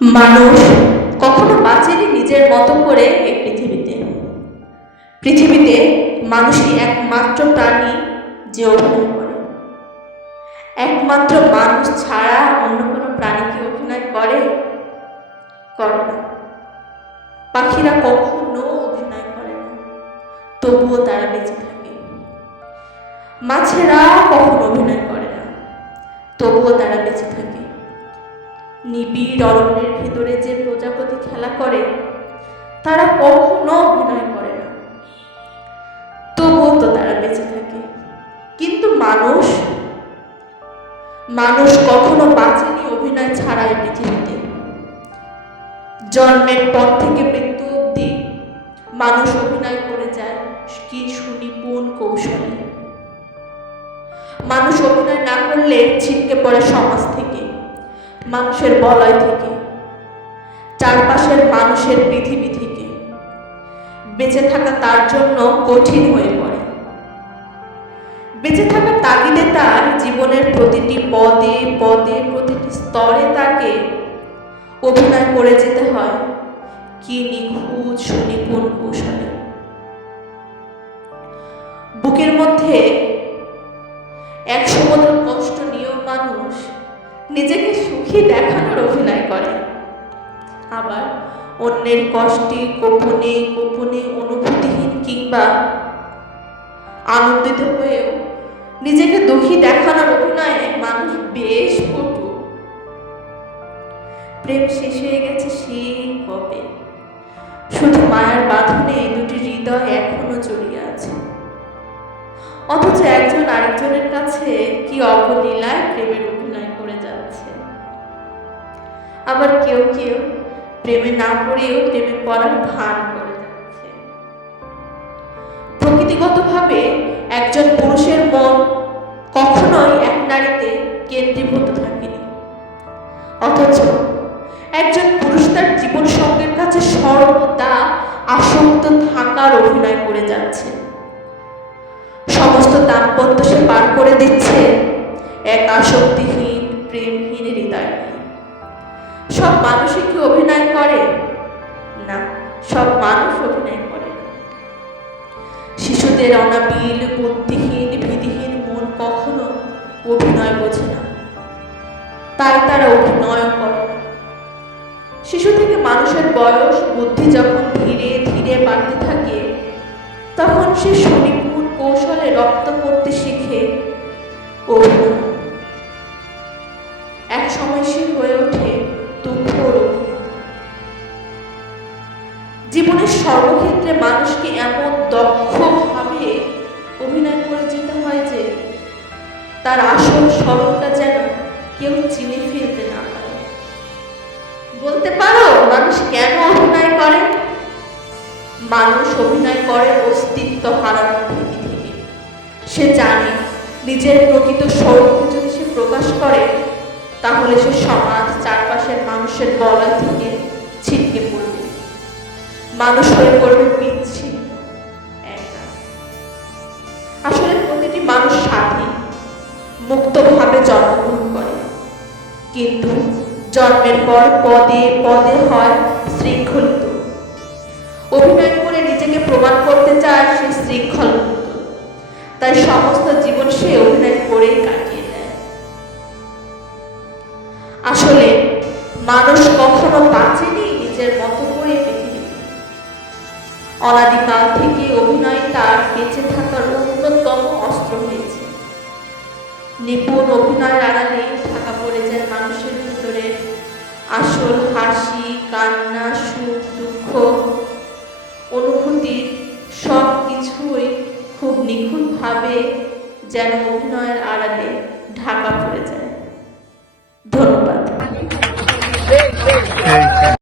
মানুষ কখনো বাঁচেনি নিজের মতো করে এই পৃথিবীতে। পৃথিবীতে মানুষই একমাত্র প্রাণী যে অভিনয় করে। একমাত্র মানুষ ছাড়া অন্য কোনো প্রাণী কি অভিনয় করে? করে না। পাখিরা কখনো অভিনয় করে না, তবুও তারা বেঁচে থাকে। মাছেরা কখনো অভিনয় করে না, তবুও তারা বেঁচে থাকে। নিবিড় অরণ্যের ভেতরে যে প্রজাপতি খেলা করে, তারা কখনো অভিনয় করে না। তবুও তো তারা বেঁচে থাকে। কিন্তু মানুষ মানুষ কখনো বাঁচেনি অভিনয় ছাড়া এই পৃথিবীতে। জন্মের পর থেকে মৃত্যু অবধি মানুষ অভিনয় করে যায় কি সুনিপুণ কৌশলে। মানুষ অভিনয় না করলে ছিটকে পড়ে সমাজ থেকে। মানুষের বলয় থেকে, চারপাশের মানুষের পৃথিবী থেকে। বেঁচে থাকা তার জন্য কঠিন হয়ে পড়ে। বেঁচে থাকার তাগিদে তার জীবনের প্রতিটি পদে পদে, প্রতিটি স্তরে তাকে অভিনয় করে যেতে হয়। কি নিখুঁত, সুনিপুণ কৌশলে। বুকের মধ্যে এক সমুদ্র নিজেকে সুখী দেখানোর অভিনয় করে। আবার অন্যের কষ্টে গোপনে গোপনে অনুভূতিহীন কিংবা আনন্দিত হয়েও নিজেকে দুঃখী দেখানোর অভিনয়ে মানুষ বেশ পটু। প্রেম শেষ হয়ে গেছে সেই কবে? শুধু মায়ার বাঁধনে দুটি হৃদয় এখনও জড়িয়ে আছে। অথচ একজন আরেকজনের কাছে কি অবলীলায় প্রেমের যাচ্ছে আবার কেউ কেউ প্রেমে না পড়েও প্রেমে পড়ার ভান করে যাচ্ছে। প্রকৃতিগতভাবে একজন পুরুষের মন কখনোই এক নারীতে কেন্দ্রীভূত থাকেনি। অথচ একজন পুরুষ তার জীবন সঙ্গের কাছে সর্বদা আসক্ত থাকার অভিনয় করে যাচ্ছে। সমস্ত দাম্পত্য সে পার করে দিচ্ছে এক আসক্তিহীন, প্রেমহীন হৃদয়। সব মানুষই কি অভিনয় করে? না, সব মানুষ অভিনয় করে। শিশুদের অনাবিল, বুদ্ধিহীন, ভীতিহীন মন কখনো অভিনয় বোঝে না। তাই তারা অভিনয় করে শিশু থেকে মানুষের বয়স, বুদ্ধি যখন ধীরে ধীরে বাড়তে থাকে, তখন সে সুনিপুণ কৌশলে রপ্ত করতে শিখে অভিনয়। এক সময় সে হয়ে ওঠে অভিনেতা জীবনের সর্বক্ষেত্রে মানুষকে এমন দক্ষভাবে অভিনয় করে যেতে হয় যে তার আসল স্বরূপটা যেন কেউ চিনে ফেলতে না পারে। বলতে পারো, মানুষ কেন অভিনয় করে? মানুষ অভিনয় করে অস্তিত্ব হারানোর থেকে। সে জানে, নিজের প্রকৃত স্বরূপ যদি সে প্রকাশ করে তাহলে সে সমাজ চারপাশের মানুষের বলয় থেকে ছিটকে পড়বে। মানুষ হয়ে পড়বে একা আসলে প্রতিটি মানুষ স্বাধীন, মুক্তভাবে জন্মগ্রহণ করে। কিন্তু জন্মের পর পদে পদে হয় শৃঙ্খলিত। অভিনয় করে নিজেকে প্রমাণ করতে চায় সে শৃঙ্খল তাই সমস্ত জীবন সে অভিনয় করেই কাটিয়ে আসলে মানুষ কখনো বাঁচেনি নিজের মতো করে পৃথিবীতে অনাদিকাল থেকে অভিনয় তার বেঁচে থাকার অন্যতম অস্ত্র হয়েছে। নিপুণ অভিনয়ের আড়ালে ঢাকা পড়ে যায় মানুষের ভিতরে আসল হাসি, কান্না, সুখ, দুঃখ অনুভূতির সব কিছুই খুব নিখুঁতভাবে যেন অভিনয়ের আড়ালে ঢাকা পড়ে যায়। ধন্যবাদ